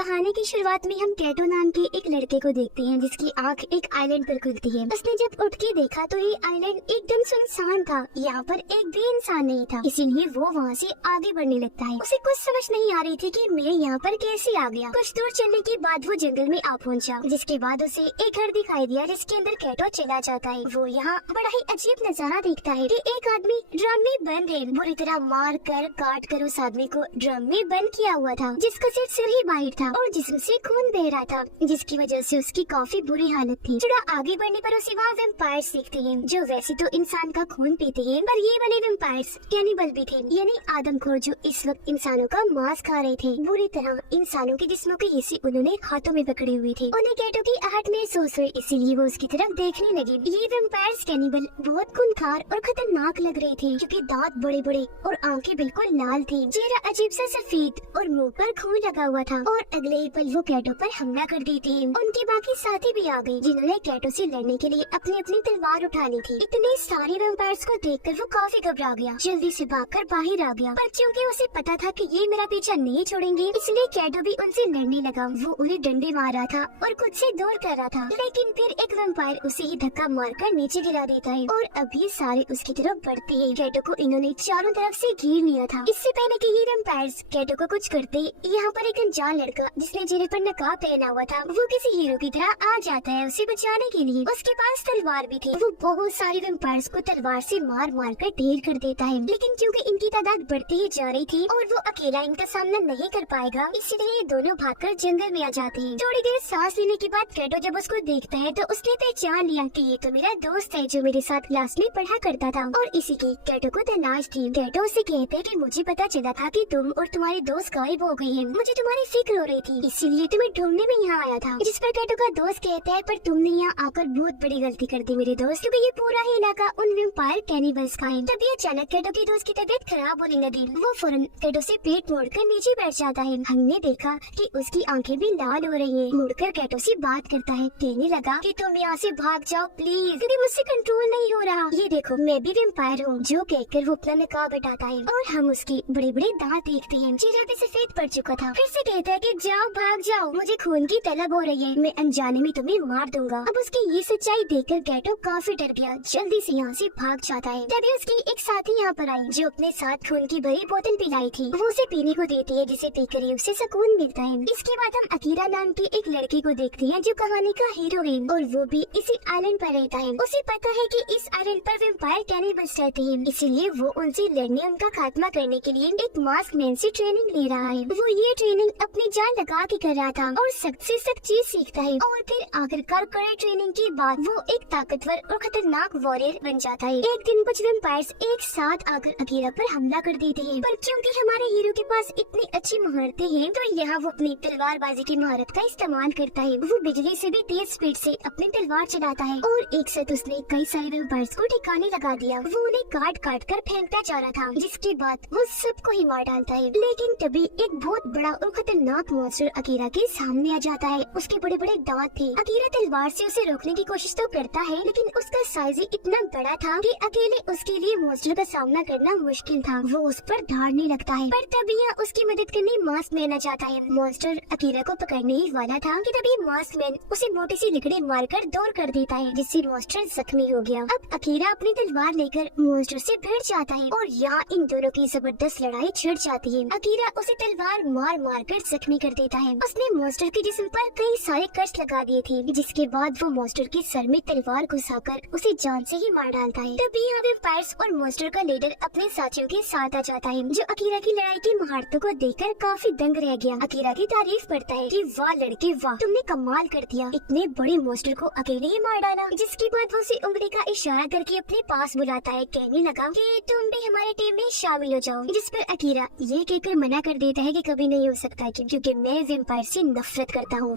कहानी की शुरुआत में हम कैटो नाम के एक लड़के को देखते हैं जिसकी आंख एक आइलैंड पर खुलती है। उसने जब उठ के देखा तो ये आइलैंड एकदम सुनसान था, यहाँ पर एक भी इंसान नहीं था, इसीलिए वो वहाँ से आगे बढ़ने लगता है। उसे कुछ समझ नहीं आ रही थी कि मैं यहाँ पर कैसे आ गया। कुछ दूर चलने के बाद वो जंगल में आ पहुँचा, जिसके बाद उसे एक घर दिखाई दिया जिसके अंदर कैटो चला जाता है। वो यहाँ बड़ा ही अजीब नजारा देखता है कि एक आदमी ड्रम में बंद है, बुरी तरह मार कर काट कर उस आदमी को ड्रम में बंद किया हुआ था, जिसका सिर्फ सिर ही बाहर था और जिसम से खून बह रहा था, जिसकी वजह से उसकी काफी बुरी हालत थी। थोड़ा आगे बढ़ने पर उसे वहाँ वेम्पायर्स दिखते हैं, जो वैसे तो इंसान का खून पीते हैं, पर ये वाले वेम्पायर्स कैनिबल भी थे, यानी आदमखोर, जो इस वक्त इंसानों का मांस खा रहे थे। बुरी तरह इंसानों के जिस्मों के हिस्से उन्होंने हाथों में पकड़े हुए थे। उन्हें कैटो की आहट महसूस हुई, इसीलिए वो उसकी तरफ देखने लगे। ये वेम्पायर्स कैनिबल बहुत खूंखार और खतरनाक लग रहे थे, क्योंकि दांत बड़े बड़े और आंखें बिल्कुल लाल थी, चेहरा अजीब सा सफेद और मुंह पर खून लगा हुआ था। और अगले ही पल वो कैटो पर हमला कर देते हैं। उनके बाकी साथी भी आ गए, जिन्होंने कैटो से लड़ने के लिए अपनी अपनी तलवार उठा ली थी। इतने सारे वेम्पायर्स को देखकर वो काफी घबरा गया, जल्दी से भागकर बाहर आ गया। पर क्योंकि उसे पता था कि ये मेरा पीछा नहीं छोड़ेंगे, इसलिए कैटो भी उनसे लड़ने लगा। वो उन्हें डंडे मार रहा था और खुद से दूर कर रहा था, लेकिन फिर एक वेम्पायर उसे ही धक्का मारकर नीचे गिरा देता है और अब ये सारे उसकी तरफ बढ़ते हैं। कैटो को इन्होंने चारों तरफ से घेर लिया था। इससे पहले कि ये वेम्पायर्स कैटो को कुछ करते, यहाँ पर एक अनजान लड़का जिसने चेहरे पर नकाब पहना हुआ था, वो किसी हीरो की तरह आ जाता है उसे बचाने के लिए। उसके पास तलवार भी थी। वो बहुत सारे वेम्पायर्स को तलवार से मार मार कर ढेर कर देता है, लेकिन क्योंकि इनकी तादाद बढ़ती ही जा रही थी और वो अकेला इनका सामना नहीं कर पाएगा, इसलिए ये दोनों भागकर जंगल में आ जाते हैं। थोड़ी देर सांस लेने के बाद कैटो जब उसको देखता है तो उसने पहचान लिया कि ये तो मेरा दोस्त है, जो मेरे साथ क्लास में पढ़ा करता था और इसी की कैटो को तलाश थी। कैटो उसे कहते हैं कि मुझे पता चला था कि तुम और तुम्हारे दोस्त गायब हो गए हैं, मुझे तुम्हारी फिक्र हो रही थी, इसीलिए तुम्हें ढूंढने में यहाँ आया था। जिस पर कैटो का दोस्त कहता है, पर तुमने यहाँ आकर बहुत बड़ी गलती कर दी मेरे दोस्त, क्योंकि ये पूरा ही इलाका उन वेम्पायर कैनिबल्स का है। तभी अचानक कैटो के दोस्त की तबीयत खराब होने लगी। वो फौरन कैटो से पेट मोड़कर नीचे बैठ जाता है। हमने देखा कि उसकी आंखें भी लाल हो रही हैं। मुड़कर कैटो से बात करता है, कहने लगा कि तुम यहाँ से भाग जाओ प्लीज, क्योंकि मुझसे कंट्रोल नहीं हो रहा। ये देखो मैं भी वेम्पायर हूँ। जो कहकर वो अपना नकाब हटाता है और हम उसके बड़े बड़े दांत देखते हैं। चेहरा भी सफेद पड़ चुका था। फिर से कहता है कि जाओ भाग जाओ, मुझे खून की तलब हो रही है, मैं अनजाने में तुम्हें मार दूंगा। अब उसकी ये सच्चाई देखकर कैटो काफी डर गया, जल्दी से यहाँ से भाग जाता है। तभी उसकी एक साथी यहाँ पर आई, जो अपने साथ खून की भरी बोतल पिलाई थी। वो उसे पीने को देती है, जिसे पीकर ही उसे सुकून मिलता है। इसके बाद हम अकीरा नाम के एक लड़की को देखते हैं, जो कहानी का हीरो है और वो भी इसी आइलैंड पर रहता है। उसे पता है कि इस आइलैंड पर वेम्पायर कैनिबल्स रहते हैं, इसीलिए वो उनसे लड़ने, उनका खात्मा करने के लिए एक मास्क मैन से ट्रेनिंग ले रहा है। वो ये ट्रेनिंग अपनी जान लगा के कर रहा था और सख्त से सख्त चीज सीखता है और फिर आखिरकार कड़े ट्रेनिंग के बाद वो एक ताकतवर और खतरनाक वॉरियर बन जाता है। एक दिन कुछ वेम्पायर्स एक साथ आकर अकीरा पर हमला कर देते हैं, पर क्योंकि हमारे हीरो के पास इतनी अच्छी महारतें हैं, तो यहाँ वो अपनी तलवारबाजी की महारत का इस्तेमाल करता है। वो बिजली से भी तेज स्पीड से अपनी तलवार चलाता है और एक साथ उसने कई सारे वेम्पायर्स को ठिकाने लगा दिया। वो उन्हें काट काट कर फेंकता जा रहा था, जिसके बाद वो सबको ही मार डालता है। लेकिन तभी एक बहुत बड़ा और खतरनाक मॉन्स्टर अकीरा के सामने आ जाता है। उसके बड़े बड़े दांत थे। अकीरा तलवार से उसे रोकने की कोशिश तो करता है, लेकिन उसका साइज ही इतना बड़ा था कि अकेले उसके लिए मॉन्स्टर का सामना करना मुश्किल था। वो उस पर धाड़ने लगता है, पर तभी यहाँ उसकी मदद करने मास्क मैन आ जाता है। मॉन्स्टर अकीरा को पकड़ने ही वाला था कि तभी मास्क मैन उसे मोटी सी लकड़ी मारकर दूर कर देता है, जिससे मॉन्स्टर जख्मी हो गया। अब अकीरा अपनी तलवार लेकर मॉन्स्टर से भिड़ जाता है और यहाँ इन दोनों की जबरदस्त लड़ाई छिड़ जाती है। अकीरा उसे तलवार मार मार कर जख्मी कर देता है। उसने मॉन्स्टर के जिस्म पर कई सारे कष्ट लगा दिए थे, जिसके बाद वो मॉन्स्टर के सर में तलवार घुसाकर उसे जान से ही मार डालता है। तभी यहाँ वेम्पायर्स और मॉन्स्टर का लीडर अपने साथियों के साथ आ जाता है, जो अकीरा की लड़ाई की महारतों को देखकर काफी दंग रह गया। अकीरा की तारीफ करता है कि वाह लड़के वाह, तुमने कमाल कर दिया, इतने बड़े मॉन्स्टर को अकेले ही मार डाला। जिसके बाद वो उसे उंगली का इशारा करके अपने पास बुलाता है, कहने लगा कि तुम भी हमारी टीम में शामिल हो जाओ। जिस पर अकीरा ये कहकर मना कर देता है कि कभी नहीं हो सकता, क्योंकि मैं वेम्पायर से नफरत करता हूँ।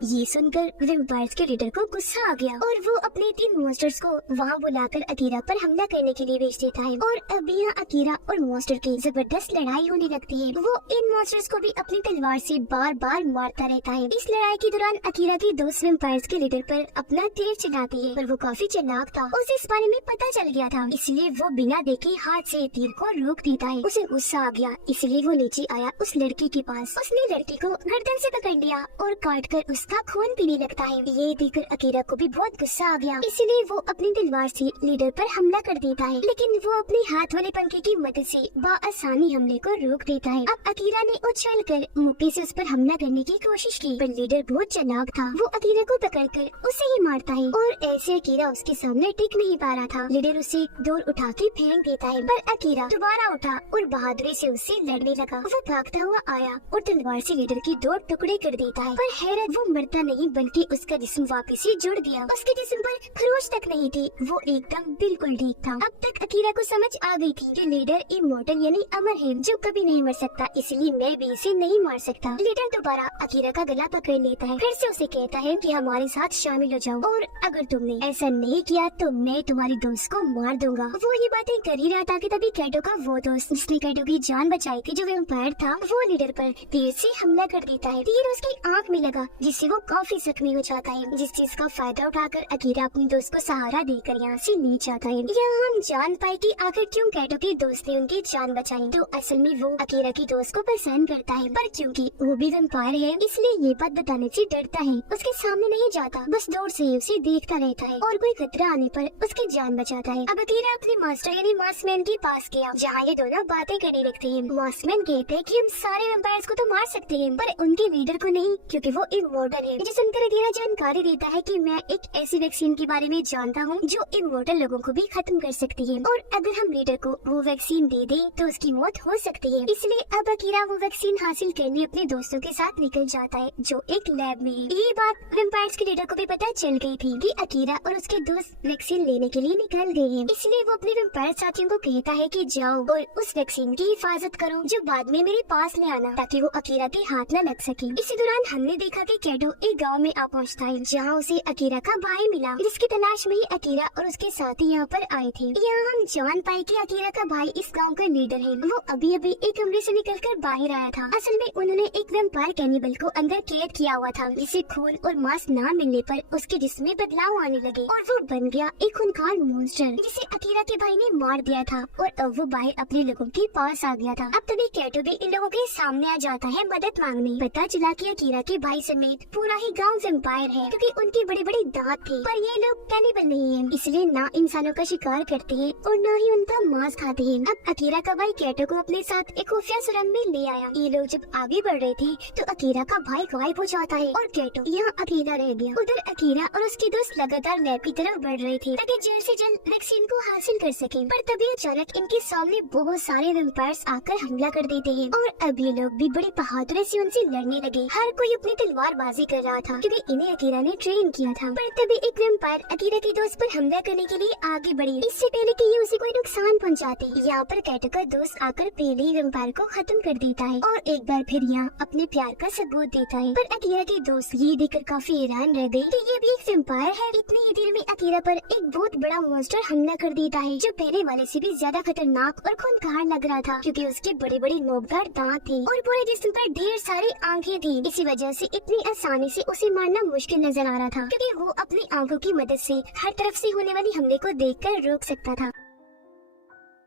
ये सुनकर वेम्पायर्स के लीडर को गुस्सा आ गया और वो अपने 3 मॉन्स्टर्स को वहाँ बुलाकर अकीरा पर हमला करने के लिए भेज देता है। और अब यहाँ अकीरा और मॉन्स्टर की जबरदस्त लड़ाई होने लगती है। वो इन मॉन्स्टर्स को भी अपनी तलवार से बार बार मारता रहता है। इस लड़ाई के दौरान अकीरा की दोस्त वेम्पायर्स के लीडर पर अपना तीर चलाती है, पर वो काफी चालाक था, उसे इस बारे में पता चल गया था, इसलिए वो बिना देखे हाथ से तीर को रोक देता है। उसे गुस्सा आ गया, इसलिए वो नीचे आया उस लड़की के पास। उसने लड़की को गर्दन से पकड़ लिया और काट कर उसका खून पीने लगता है। ये देखकर अकीरा को भी बहुत गुस्सा आ गया, इसलिए वो अपनी तलवार से लीडर पर हमला कर देता है, लेकिन वो अपने हाथ वाले पंखे की मदद से बआसानी हमले को रोक देता है। अब अकीरा ने उछल कर मुक्के से उस पर हमला करने की कोशिश की, पर लीडर बहुत चालाक था, वो अकीरा को पकड़कर उसे ही मारता है और ऐसे अकीरा उसके सामने टिक नहीं पा रहा था। लीडर उसे दूर उठा के फेंक देता है, पर अकीरा दोबारा उठा और बहादुरी से उससे लड़ने लगा। वो भागता हुआ आया और तलवार से लीडर की 2 टुकड़े कर देता है, पर हैरत, वो मरता नहीं बल्कि उसका जिस्म वापस ही जुड़ गया। उसके जिस्म पर खरोच तक नहीं थी, वो एकदम बिल्कुल ठीक था। अब तक अकीरा को समझ आ गई थी कि लीडर इमोर्टल यानी अमर है, जो कभी नहीं मर सकता, इसलिए मैं भी इसे नहीं मार सकता। लीडर दोबारा अकीरा का गला पकड़ लेता है, फिर से उसे कहता है कि हमारे साथ शामिल हो जाओ, और अगर तुमने ऐसा नहीं किया तो मैं तुम्हारी दोस्त को मार दूंगा। वो ये बातें कर ही रहा था कि तभी कैटो का वो दोस्त जिसने कैटो की जान बचाई थी, जो वेम्पायर था, वो लीडर पर तीर से हमला कर देता है। तीर उसकी आंख में लगा, जिससे वो काफी जख्मी हो जाता है, जिस चीज का फायदा उठाकर अकीरा अपनी दोस्त को सहारा देकर यहाँ से नीचे जाता है। यहाँ हम जान पाए कि आखिर क्यों कैटो के दोस्त ने उनकी जान बचाई। तो असल में वो अकीरा की दोस्त को पसंद करता है, पर क्योंकि वो भी वेम्पायर है, इसलिए ये बात बताने से डरता है। उसके सामने नहीं जाता, बस दूर से उसे देखता रहता है और कोई खतरा आने पर उसकी जान बचाता है। अब अकीरा अपने मास्टर यानी मास्कमैन के पास गया, जहाँ ये दोनों बातें करने लगते हैं। मास्कमैन कहते हैं कि हम सारे वेम्पायर्स को तो मार सकते हैं, पर उनके लीडर को नहीं, क्योंकि वो इमोर्टल है। जिस सुनकर अकीरा जानकारी देता है कि मैं एक ऐसी वैक्सीन के बारे में जानता हूँ जो इमोर्टल लोगों को भी खत्म कर सकती है, और अगर हम लीडर को वो वैक्सीन दे दें तो उसकी मौत हो सकती है। इसलिए अब अकीरा वो वैक्सीन हासिल करने अपने दोस्तों के साथ निकल जाता है, जो एक लैब में है। ये बात वेम्पायर्स के लीडर को भी पता चल गई थी कि अकीरा और उसके दोस्त वैक्सीन लेने के लिए निकल गए हैं, इसलिए वो अपने वेम्पायर साथियों को कहता है कि जाओ और उस वैक्सीन की हिफाजत करो, जो बाद में मेरे पास ले आना, ताकि वो अकीरा के हाथ न लग सके। इसी दौरान हमने देखा कि कैटो एक गाँव में आ पहुँचता है, जहाँ उसे अकीरा का भाई मिला, जिसकी तलाश में ही अकीरा और उसके साथी यहाँ पर आए थे। यहाँ हम जान पाए कि अकीरा का भाई इस गांव का लीडर है। वो अभी अभी एक कमरे से निकलकर बाहर आया था। असल में उन्होंने एक वेम्पायर कैनिबल को अंदर कैद किया हुआ था, जिसे खून और मांस न मिलने पर उसके जिस्म में बदलाव आने लगे और वो बन गया एक खूंखार मॉन्स्टर, जिसे अकीरा के भाई ने मार दिया था, और अब वो बाहर अपने लोगों के पास आ गया था। अब तभी कैटो भी इन लोगों के सामने आ जाता है मदद मांगने। पता चला कि अकीरा के भाई समेत पूरा ही गाँव वेम्पायर है, क्योंकि उनके बड़े बड़े दांत थे, पर ये लोग कैनिबल नहीं है, इसलिए ना इंसानों का शिकार करते हैं और न ही उनका मांस खाते हैं। अब अकीरा का भाई कैटो को अपने साथ एक खुफिया सुरंग में ले आया। ये लोग जब आगे बढ़ रहे थे तो अकीरा का भाई गायब हो जाता है और कैटो यहाँ अकेला रह गया। उधर अकीरा और उसके दोस्त लगातार लैब की तरफ बढ़ रहे थे, ताकि जल्द से जल्द वैक्सीन को हासिल कर सके, पर तभी अचानक इनके सामने बहुत सारे वेम्पायर्स आकर हमला कर देते हैं, और अब ये लोग भी बड़ी बहादुरी से उनसे लड़ने लगे। हर कोई अपनी तलवारबाजी कर रहा था, क्योंकि इन्हें अकीरा ने ट्रेन किया था। पर तभी एक वेम्पायर अकीरा के दोस्त पर हमला करने के लिए आगे बढ़ी, इससे पहले कि ये उसे कोई नुकसान पहुंचाते। यहाँ पर कैटो का दोस्त आकर पहले ही वेम्पायर को खत्म कर देता है और एक बार फिर यहाँ अपने प्यार का सबूत देता है। पर अकीरा के दोस्त ये देखकर काफी हैरान रह गए कि ये भी एक वेम्पायर है। इतनी ही देर में अकीरा पर एक बहुत बड़ा मॉन्स्टर हमला कर देता है, जो पहले वाले से भी ज्यादा खतरनाक और खूंखार लग रहा था, क्योंकि उसके बड़े बड़े नोकदार दांत थे और पूरे जिस्म पर ढेर सारी आंखें थी। इसी वजह से इतनी आसानी से उसे मारना मुश्किल नजर आ रहा था, क्योंकि वो अपनी आंखों की मदद से हर तरफ से होने वाली हमले को देखकर रोक सकता था।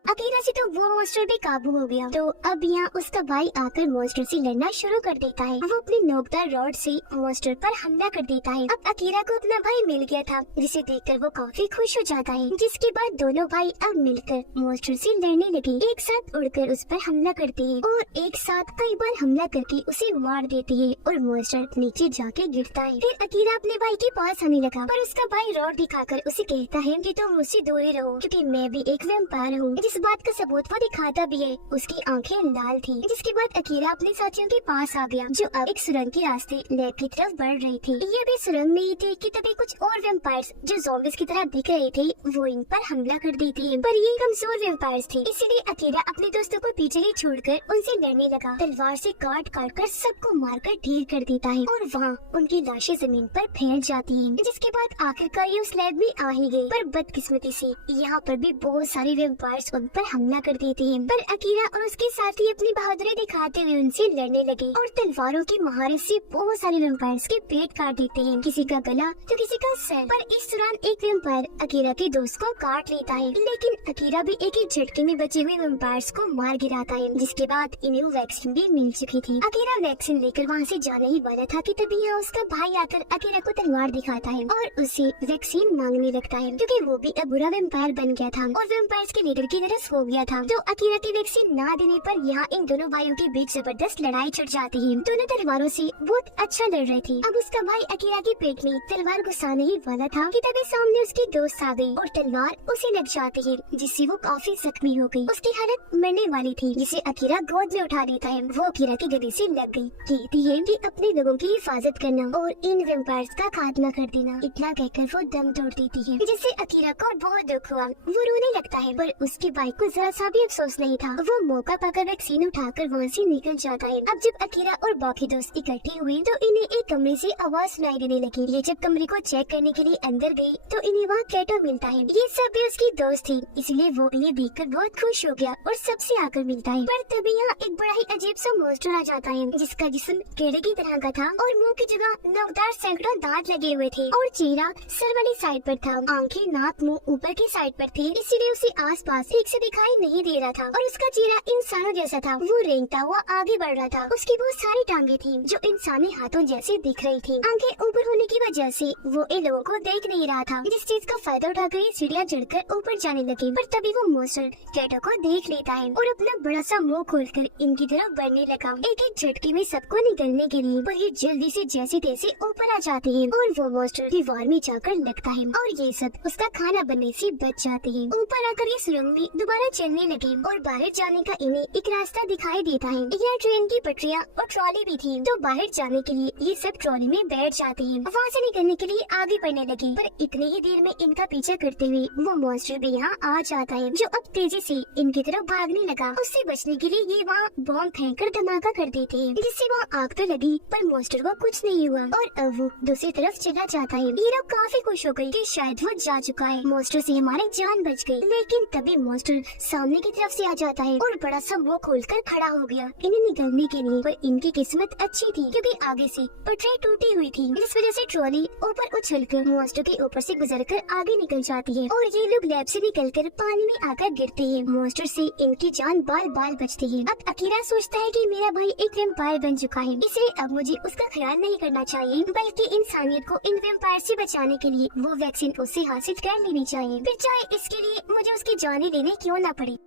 अकीरा से तो वो मॉन्स्टर भी काबू हो गया। तो अब यहाँ उसका भाई आकर मॉन्स्टर से लड़ना शुरू कर देता है। वो अपनी नोकदार रॉड से मॉन्स्टर पर हमला कर देता है। अब अकीरा को अपना भाई मिल गया था, जिसे देखकर वो काफी खुश हो जाता है, जिसके बाद दोनों भाई अब मिलकर मॉन्स्टर से लड़ने लगे। एक साथ उड़कर उस पर हमला करते हैं और एक साथ कई बार हमला करके उसे मार देते हैं और मॉन्स्टर नीचे जाके गिरता है। फिर अकीरा अपने भाई के पास आने लगा, पर उसका भाई रॉड दिखाकर उसे कहता है कि तुम मुझसे दूर ही रहो, क्योंकि मैं भी एक वेम्पायर हूँ, इस बात का सबूत वो दिखाता भी है। उसकी आंखें लाल थी। जिसके बाद अकीरा अपने साथियों के पास आ गया जो अब एक सुरंग के रास्ते लैब की तरफ बढ़ रही थी। ये भी सुरंग में ही थे कि तभी कुछ और वेम्पायर्स जो ज़ॉम्बीज़ की तरह दिख रहे थे वो इन पर हमला कर देते हैं, पर ये कमजोर वेम्पायर्स थे, इसीलिए अकीरा अपने दोस्तों को पीछे ही छोड़कर उनसे लड़ने लगा। तलवार से काट काट कर सबको मारकर ढेर कर देता है और वहाँ उनकी लाशें जमीन पर फैल जाती हैं। जिसके बाद आखिरकार ये उस लैब में आ ही गए, पर बदकिस्मती से यहाँ पर भी बहुत सारे वेम्पायर्स उन पर हमला कर देते हैं। पर अकीरा और उसके साथी अपनी बहादुरी दिखाते हुए उनसे लड़ने लगे और तलवारों की महारत से बहुत सारे वेम्पायर्स के पेट काट देते हैं, किसी का गला तो किसी का सर। पर इस दौरान एक वेम्पायर अकीरा के दोस्त को काट लेता है, लेकिन अकीरा भी एक ही झटके में बचे हुए वेम्पायर्स को मार गिराता है। जिसके बाद इन्हें वैक्सीन भी मिल चुकी थी। अकीरा वैक्सीन लेकर वहाँ से जाने ही वाला था कि तभी यहाँ उसका भाई आकर अकीरा को तलवार दिखाता है और उससे वैक्सीन मांगने लगता है, क्योंकि वो भी अब बुरा वेम्पायर बन गया था और वेम्पायर्स के लीडर की तरफ हो गया था। तो अकीरा की वैक्सीन ना देने पर यहाँ इन दोनों भाइयों के बीच जबरदस्त लड़ाई छिड़ जाती है। दोनों तलवारों से बहुत अच्छा लड़ रहे थे। अब उसका भाई अकीरा के पेट में तलवार घुसाने ही वाला था कि तभी सामने उसकी दोस्त आ गई और तलवार उसे लग जाती है, जिससे वो काफी जख्मी हो गई। उसकी हालत मरने वाली थी, जिसे अकीरा गोद में उठा लेता है। वो अकीरा के गले से लग गई, कहती है कि अपने लोगों की हिफाजत करना और इन वेम्पायर्स का खात्मा कर देना। इतना कहकर वो दम तोड़ देती है, जिससे अकीरा को बहुत दुख हुआ। वो रोने लगता है, पर उसके भाई को जरा सा भी अफसोस नहीं था। वो मौका पाकर वैक्सीन उठाकर वहाँ से निकल जाता है। अब जब अकीरा और बाकी दोस्त इकट्ठे हुए तो इन्हें एक कमरे से आवाज सुनाई देने लगी। ये जब कमरे को चेक करने के लिए अंदर गई तो इन्हें वहाँ कैटो मिलता है। ये सब भी उसकी दोस्त थी, इसलिए वो इन्हें देखकर बहुत खुश हो गया और सबसे आकर मिलता है। पर तभी यहाँ एक बड़ा ही अजीब सा मॉन्स्टर आ जाता है, जिसका जिस्म कीड़े की तरह का था और मुंह की जगह नोकदार सैकड़ों दांत लगे हुए थे और चेहरा सर वाली साइड पर था। आंखें, नाक, मुंह ऊपर की साइड पर थे, इसीलिए उसे आसपास ठीक से दिखाई नहीं दे रहा था और उसका चेहरा इंसानों जैसा था। वो रेंगता हुआ आगे बढ़ रहा था। उसकी बहुत सारी टांगे थी जो इंसानी हाथों जैसे दिख रही थी। आंखें ऊपर होने की वजह से वो इन लोगों को देख नहीं रहा था, जिस चीज का फायदा उठाकर ये सीढ़ियां चढ़कर ऊपर जाने लगी। पर तभी वो मॉन्स्टर कैटो को देख लेता है और अपना बड़ा सा मुंह खोलकर इनकी तरफ बढ़ने लगा, एक एक झटके में सबको निकलने के लिए। पर ये जल्दी से जैसे तैसे ऊपर आ जाते हैं और वो मॉन्स्टर दीवार में जाकर लगता है और ये सब उसका खाना बनने से बच जाते हैं। ऊपर आकर ये सुरंग में दोबारा चलने लगे और बाहर जाने का इन्हें एक रास्ता दिखाई देता है। यहाँ ट्रेन की पटरियाँ और ट्रॉली भी थी, तो बाहर जाने के लिए ये सब ट्रॉली में बैठ जाते हैं। वहाँ से निकलने के लिए आगे बढ़ने लगे, पर इतनी ही देर में इनका पीछा करते हुए वो मॉन्स्टर भी यहाँ आ जाता है, जो अब तेजी से इनकी तरफ भागने लगा। उससे बचने के लिए ये वहाँ बॉम्ब फेंक कर धमाका कर देते हैं, जिससे वहाँ आग तो लगी पर मॉन्स्टर को कुछ नहीं हुआ और अब वो दूसरी तरफ चला जाता है। ये लोग काफी खुश हो गए कि शायद वो जा चुका है, मॉन्स्टर से हमारी जान बच गई। लेकिन तभी मॉन्स्टर सामने की तरफ से आ जाता है और बड़ा सा मुंह खोलकर खड़ा हो गया इन्हें निकलने के लिए। पर इनकी किस्मत अच्छी थी, क्योंकि आगे से पटरी टूटी हुई थी, जिस वजह से ट्रॉली ऊपर उछलकर मॉन्स्टर के ऊपर से गुजरकर आगे निकल जाती है और ये लोग लैब से निकलकर पानी में आकर गिरते हैं। मॉन्स्टर से इनकी जान बाल बाल बचती है। अब अकीरा सोचता है कि मेरा भाई एक वेम्पायर बन चुका है, इसलिए अब मुझे उसका ख्याल नहीं करना चाहिए, बल्कि इंसानियत को इन वेम्पायर से बचाने के लिए वो वैक्सीन उससे हासिल कर लेनी चाहिए, फिर चाहे इसके लिए मुझे उसकी जान लेने क्यों न पड़े।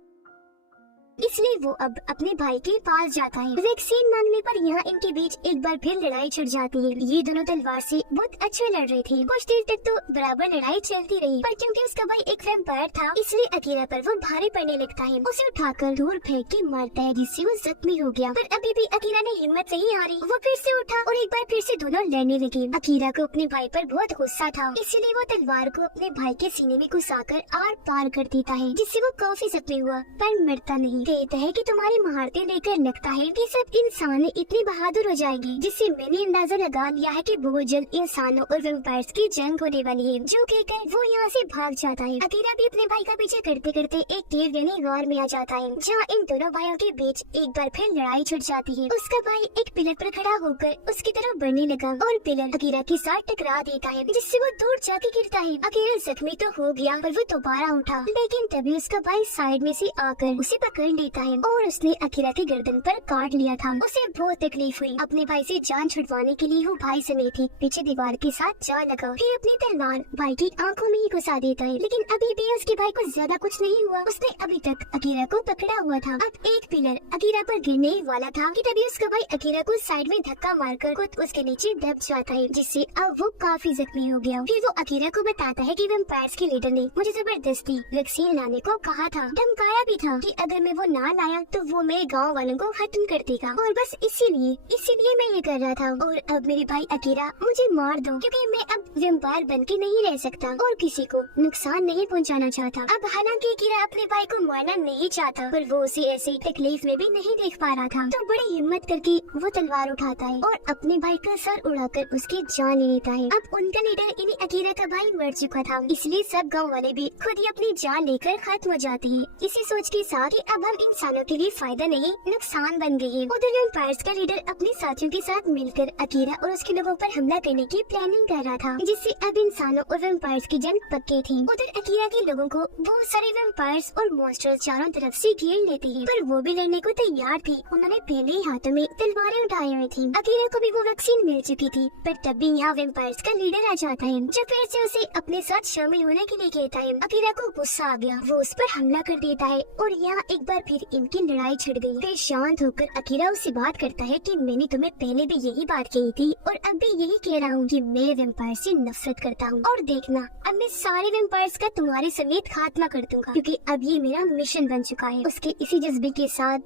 इसलिए वो अब अपने भाई के पास जाता है। वैक्सीन मांगने पर यहाँ इनके बीच एक बार फिर लड़ाई छिड़ जाती है। ये दोनों तलवार से बहुत अच्छे लड़ रहे थे। कुछ देर तक तो बराबर लड़ाई चलती रही, पर क्योंकि उसका भाई एक वैम्पायर था इसलिए अकीरा पर वो भारी पड़ने लगता है। उसे उठाकर दूर फेंक के मारता है, जिससे वो जख्मी हो गया। पर अभी भी अकीरा ने हिम्मत नहीं आ रही। वो फिर से उठा और एक बार फिर से दोनों लड़ने लगे। अकीरा को अपने भाई पर बहुत गुस्सा था, इसलिए वो तलवार को अपने भाई के सीने में घुसाकर आर पार कर देता है, जिससे वो काफी जख्मी हुआ पर मरता नहीं। कहता है कि तुम्हारी महारतें देखकर लगता है कि सब इंसान इतने बहादुर हो जाएंगे, जिससे मैंने अंदाजा लगा लिया है कि बहुत जल्द इंसानों और वेम्पायर्स की जंग होने वाली है। जो कहकर वो यहाँ से भाग जाता है। अकीरा भी अपने भाई का पीछे करते करते एक केव यानी गौर में आ जाता है, जहाँ इन दोनों भाइयों के बीच एक बार फिर लड़ाई छिड़ जाती है। उसका भाई एक पिलर पर खड़ा होकर उसकी तरफ बढ़ने लगा और पिलर अकीरा के साथ टकरा देता है, जिससे वो दूर जाके गिरता है। अकीरा जख्मी तो हो गया पर वो दोबारा उठा, लेकिन तभी उसका भाई साइड में से आकर उसे पकड़ लेता है और उसने अकीरा के गर्दन पर काट लिया था। उसे बहुत तकलीफ हुई। अपने भाई से जान छुड़वाने के लिए वो भाई समेत ही पीछे दीवार के साथ जा लगा, फिर अपनी तलवार भाई की आंखों में ही घुसा देता है। लेकिन अभी भी उसके भाई को ज्यादा कुछ नहीं हुआ, उसने अभी तक अकीरा को पकड़ा हुआ था। अब एक पिलर अकीरा पर गिरने ही वाला था कि तभी उसका भाई अकीरा को साइड में धक्का मारकर खुद उसके नीचे दब जाता है, जिससे अब वो काफी जख्मी हो गया। फिर वो अकीरा को बताता है कि वेम्पायर्स के लीडर ने मुझे जबरदस्ती वैक्सीन लाने को कहा था, धमकाया भी था कि अगर मैं वो ना लाया तो वो मेरे गाँव वालों को खत्म कर देगा, और बस इसीलिए मैं ये कर रहा था। और अब मेरे भाई अकीरा मुझे मार दो, क्योंकि मैं अब वेम्पायर बन के नहीं रह सकता और किसी को नुकसान नहीं पहुंचाना चाहता। अब हालांकि अकीरा अपने भाई को मारना नहीं चाहता, पर वो उसे ऐसी तकलीफ में भी नहीं देख पा रहा था, तो बड़ी हिम्मत करके वो तलवार उठाता है और अपने भाई का सर उड़ाकर उसकी जान ले लेता है। अब उनका लीडर यानी अकीरा का भाई मर चुका था, इसलिए सब गाँव वाले भी खुद ही अपनी जान लेकर खत्म हो जाते हैं। इसी सोच के साथ ही अब हम इंसानों के लिए फायदा नहीं नुकसान बन गए हैं। उधर वेम्पायर्स का लीडर अपने साथियों के साथ मिलकर अकीरा और उसके लोगों पर हमला करने की प्लानिंग कर रहा था, जिससे अब इंसानों और वेम्पायर्स की जंग पक्की थी। उधर अकीरा के लोगों को बहुत सारे वेम्पायर्स और मॉन्स्टर्स चारों तरफ से घेर लेते हैं, पर वो भी लड़ने को तैयार थे। उन्होंने पहले ही हाथों में तलवारें उठाई हुई थी। अकीरा को भी वो वैक्सीन मिल चुकी थी, पर तब भी यहाँ वेम्पायर्स का लीडर आ जाता है, जो फिर से उसे अपने साथ शामिल होने के लिए कहता है। अकीरा को गुस्सा आ गया, वो उस पर हमला कर देता है और यहाँ एक बार फिर इनकी लड़ाई छिड़ गई। फिर शांत होकर अकीरा उससे बात करता है कि मैंने तुम्हें पहले भी यही बात कही थी और अब भी यही कह रहा हूँ कि मैं वेम्पायर से नफरत करता हूँ, और देखना अब मैं सारे वेम्पायर्स का तुम्हारे समेत खात्मा कर दूंगा, क्योंकि अब ये मेरा मिशन बन चुका है। उसके इसी जज्बे के साथ